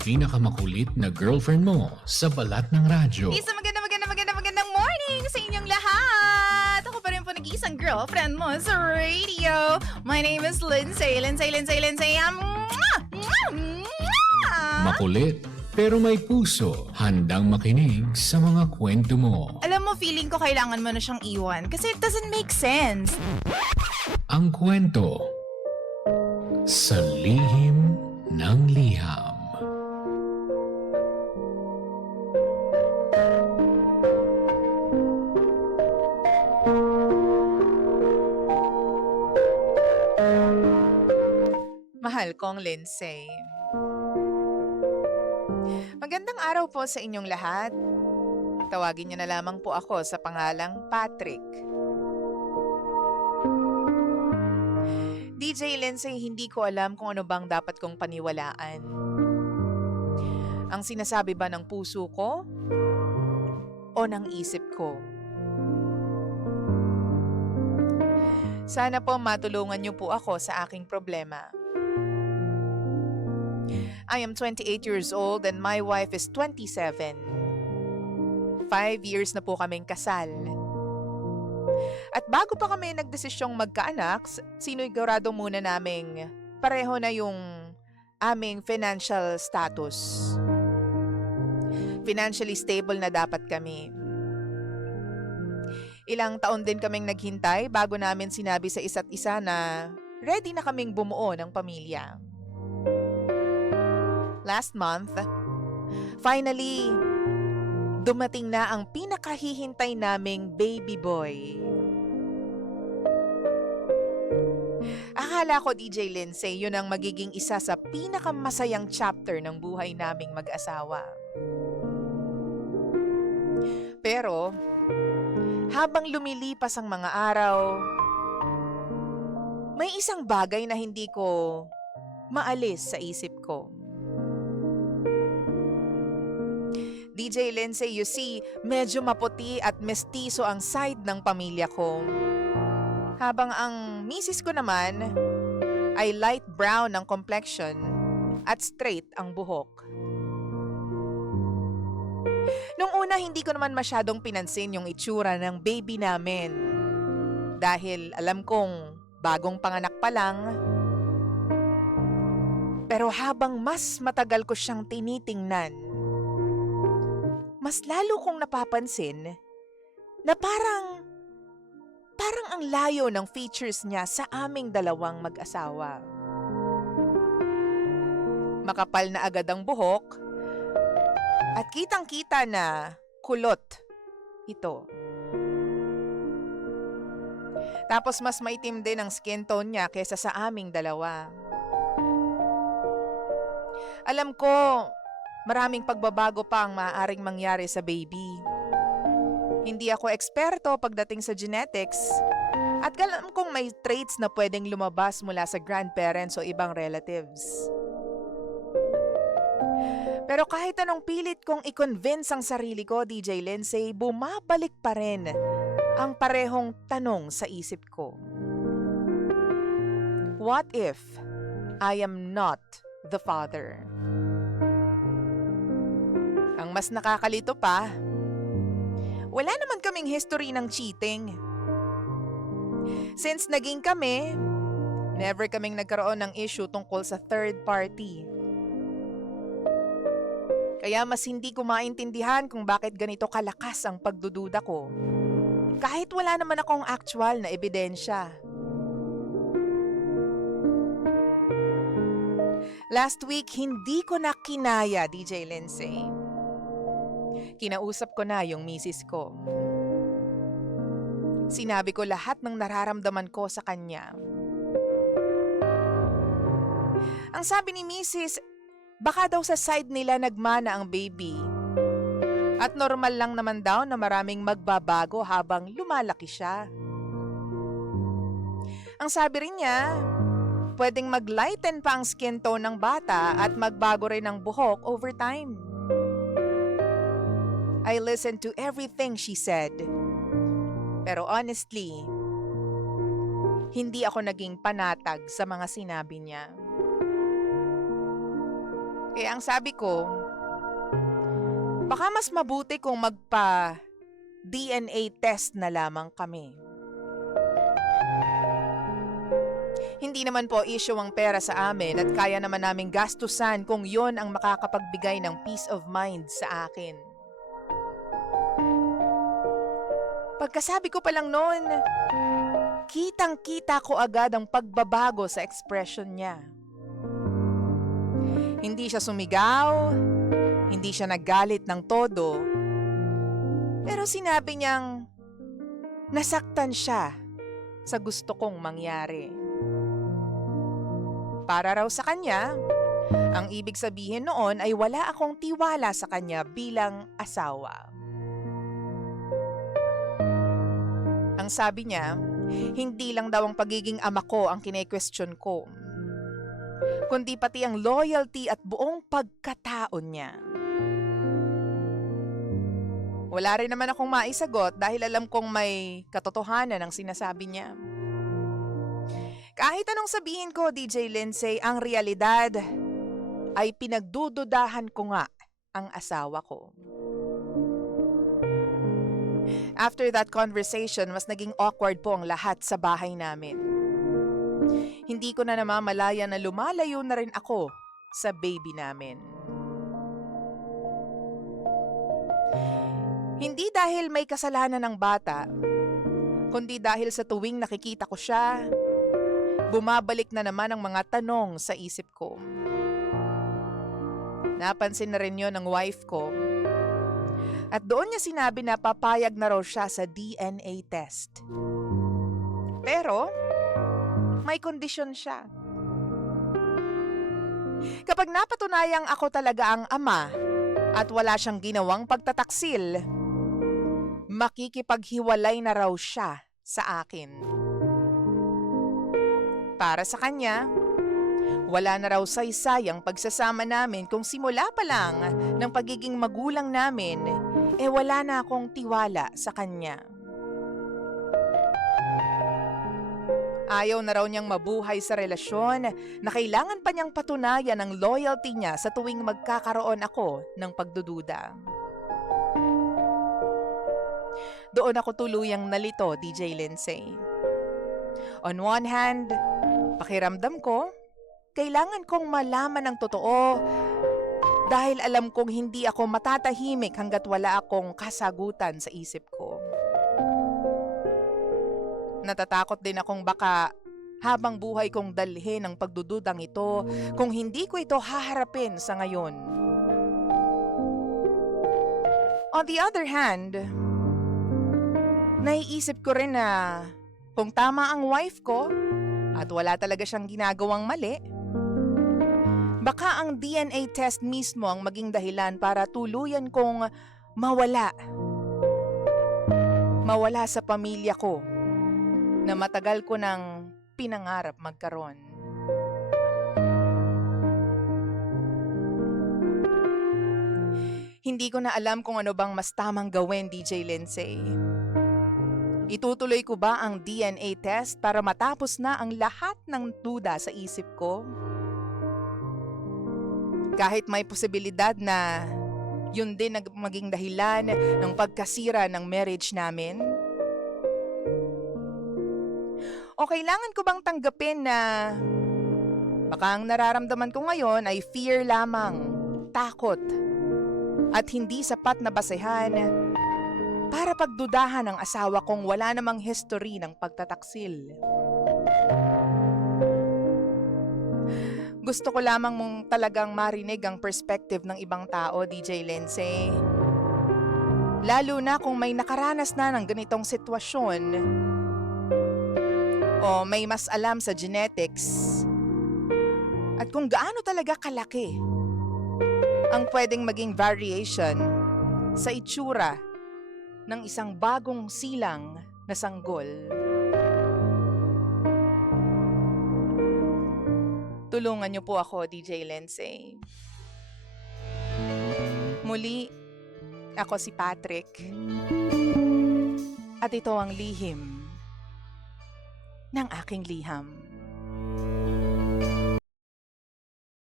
pinakamakulit na girlfriend mo sa balat ng radyo. Isang magandang morning sa inyong lahat! Ako pa rin po nag-iisang girlfriend mo sa radio. My name is Lindsay. Makulit, pero may puso, handang makinig sa mga kwento mo. Alam mo, feeling ko kailangan mo na siyang iwan kasi it doesn't make sense. Ang kwento sa lihim ng liham. Mahal kong Lindsay. Magandang araw po sa inyong lahat. Tawagin niyo na lamang po ako sa pangalang Patrick. DJ Lindsay, hindi ko alam kung ano bang dapat kong paniwalaan. Ang sinasabi ba ng puso ko o ng isip ko? Sana po matulungan niyo po ako sa aking problema. I am 28 years old and my wife is 27. 5 years na po kaming kasal. At bago pa kami nagdesisyong magkaanak, sinigurado muna naming pareho na yung aming financial status. Financially stable na dapat kami. Ilang taon din kaming naghintay bago namin sinabi sa isa't isa na ready na kaming bumuo ng pamilya. Last month, finally, dumating na ang pinakahihintay naming baby boy. Akala ko, DJ Lindsay, yun ang magiging isa sa pinakamasayang chapter ng buhay naming mag-asawa. Pero, habang lumilipas ang mga araw, may isang bagay na hindi ko maalis sa isip ko. DJ Lindsay, you see, medyo maputi at mestizo ang side ng pamilya ko. Habang ang misis ko naman ay light brown ang complexion at straight ang buhok. Nung una, hindi ko naman masyadong pinansin yung itsura ng baby namin. Dahil alam kong bagong panganak pa lang. Pero habang mas matagal ko siyang tinitingnan, mas lalo kong napapansin na parang ang layo ng features niya sa aming dalawang mag-asawa. Makapal na agad ang buhok at kitang-kita na kulot ito. Tapos mas maitim din ang skin tone niya kaysa sa aming dalawa. Alam ko, maraming pagbabago pa ang maaaring mangyari sa baby. Hindi ako eksperto pagdating sa genetics at alam kong may traits na pwedeng lumabas mula sa grandparents o ibang relatives. Pero kahit anong pilit kong i-convince ang sarili ko, DJ Lindsay, bumabalik pa rin ang parehong tanong sa isip ko. What if I am not the father? Ang mas nakakalito pa, wala naman kaming history ng cheating. Since naging kami, never kaming nagkaroon ng issue tungkol sa third party. Kaya mas hindi ko maintindihan kung bakit ganito kalakas ang pagdududa ko. Kahit wala naman akong actual na ebidensya. Last week, hindi ko na kinaya, DJ Lindsay. Kinausap ko na yung misis ko. Sinabi ko lahat ng nararamdaman ko sa kanya. Ang sabi ni misis, baka daw sa side nila nagmana ang baby. At normal lang naman daw na maraming magbabago habang lumalaki siya. Ang sabi rin niya, pwedeng mag-lighten pa ang skin tone ng bata at magbago rin ang buhok over time. I listened to everything she said. Pero honestly, hindi ako naging panatag sa mga sinabi niya. Kaya ang sabi ko, baka mas mabuti kung magpa-DNA test na lamang kami. Hindi naman po issue ang pera sa amin at kaya naman naming gastusan kung yon ang makakapagbigay ng peace of mind sa akin. Pagkasabi ko pa lang noon, kitang-kita ko agad ang pagbabago sa expression niya. Hindi siya sumigaw, hindi siya naggalit ng todo, pero sinabi niyang nasaktan siya sa gusto kong mangyari. Para raw sa kanya, ang ibig sabihin noon ay wala akong tiwala sa kanya bilang asawa. Ang sabi niya, hindi lang daw ang pagiging ama ko ang kine-question ko, kundi pati ang loyalty at buong pagkataon niya. Wala rin naman akong maisagot dahil alam kong may katotohanan ang sinasabi niya. Kahit anong sabihin ko, DJ Lindsay, ang realidad ay pinagdududahan ko nga ang asawa ko. After that conversation, mas naging awkward po ang lahat sa bahay namin. Hindi ko na namamalaya na lumalayo na rin ako sa baby namin. Hindi dahil may kasalanan ng bata, kundi dahil sa tuwing nakikita ko siya, bumabalik na naman ang mga tanong sa isip ko. Napansin na rin yun ng wife ko. At doon niya sinabi na papayag na raw siya sa DNA test. Pero, may kondisyon siya. Kapag napatunayang ako talaga ang ama at wala siyang ginawang pagtataksil, makikipaghiwalay na raw siya sa akin. Para sa kanya, wala na raw saysay ang pagsasama namin kung simula pa lang ng pagiging magulang namin, wala na akong tiwala sa kanya. Ayaw na raw niyang mabuhay sa relasyon na kailangan pa niyang patunayan ang loyalty niya sa tuwing magkakaroon ako ng pagdududa. Doon ako tuluyang nalito, DJ Lindsay. On one hand, pakiramdam ko, kailangan kong malaman ang totoo dahil alam kong hindi ako matatahimik hanggat wala akong kasagutan sa isip ko. Natatakot din akong baka habang buhay kong dalhin ang pagdududang ito kung hindi ko ito haharapin sa ngayon. On the other hand, naiisip ko rin na kung tama ang wife ko at wala talaga siyang ginagawang mali, baka ang DNA test mismo ang maging dahilan para tuluyan kong mawala sa pamilya ko na matagal ko nang pinangarap magkaroon. Hindi ko na alam kung ano bang mas tamang gawin, DJ Lindsay. Itutuloy ko ba ang DNA test para matapos na ang lahat ng duda sa isip ko? Kahit may posibilidad na yun din maging dahilan ng pagkasira ng marriage namin? O kailangan ko bang tanggapin na baka ang nararamdaman ko ngayon ay fear lamang, takot, at hindi sapat na basehan para pagdudahan ng asawa kong wala namang history ng pagtataksil? Gusto ko lamang mong talagang marinig ang perspective ng ibang tao, DJ Lindsay. Lalo na kung may nakaranas na ng ganitong sitwasyon o may mas alam sa genetics at kung gaano talaga kalaki ang pwedeng maging variation sa itsura ng isang bagong silang na sanggol. Tulungan niyo po ako, DJ Lindsay. Muli, ako si Patrick. At ito ang lihim ng aking liham.